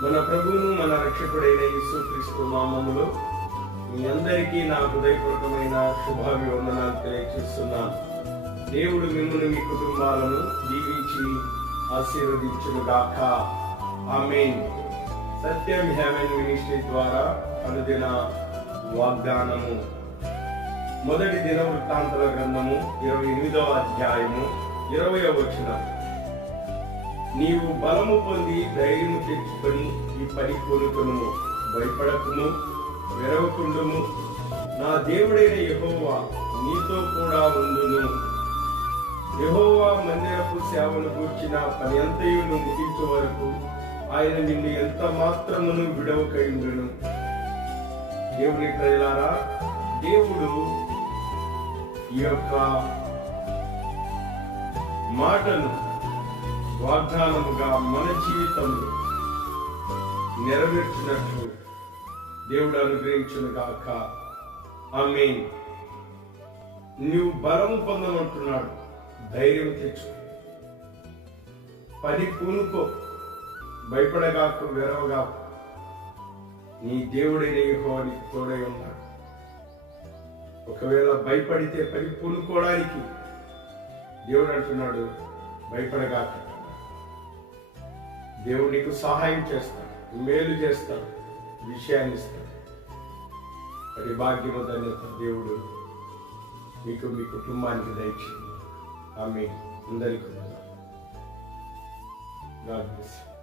మన ప్రభువును మన రక్షకుడైన యేసుక్రీస్తు నామములో మీ అందరికీ నా హృదయపూర్వకమైన శుభాభివందనాలు తెలియజేస్తున్నాను. దేవుడు మిమ్మల్ని మీ కుటుంబాలను దీవించి ఆశీర్వదించునుగాక. ఆమేన్. సత్యం హెవెన్ మినిస్ట్రీ ద్వారా అనుదిన వాగ్దానము. మొదటి దినవృత్తాంతాల గ్రంథము 28వ అధ్యాయము 20వ వచనం. నీవు బలము పొంది ధైర్యము తెచ్చుకొని ఈ పని కొనుకొనుము, భయపడకుము, వెరవకుండుము. నా దేవుడైన యెహోవా నీతో కూడా ఉండును. యెహోవా మందిరపు సేవను గూర్చిన పని అంతయును ముగించే వరకు ఆయన నిన్ను ఎంత మాత్రమును విడవకయుండును. దేవుని ప్రజలారా, దేవుడు ఈ యొక్క మాటను వాగ్దానముగా మన జీవితంలో నెరవేర్చినట్లు దేవుడు అనుగ్రహించునుగాక. ఆమేన్. నీవు బలము పొందమంటున్నాడు. ధైర్యం తెచ్చు, పని పూనుకో, భయపడగాకు, వెరవగాకు. నీ దేవుడైన యెహోవా నీకు తోడై ఉన్నాడు. ఒకవేళ భయపడితే పని పూనుకోవడానికి దేవుడు అంటున్నాడు, భయపడగాక. దేవుడు నీకు సహాయం చేస్తాడు, మేలు చేస్తాడు, విషయాన్ని ఇస్తాడు. అది భాగ్యము, ధన్యత దేవుడు మీకు మీ కుటుంబానికి దయచేయండి. ఆమేన్. అందరికీ God bless you.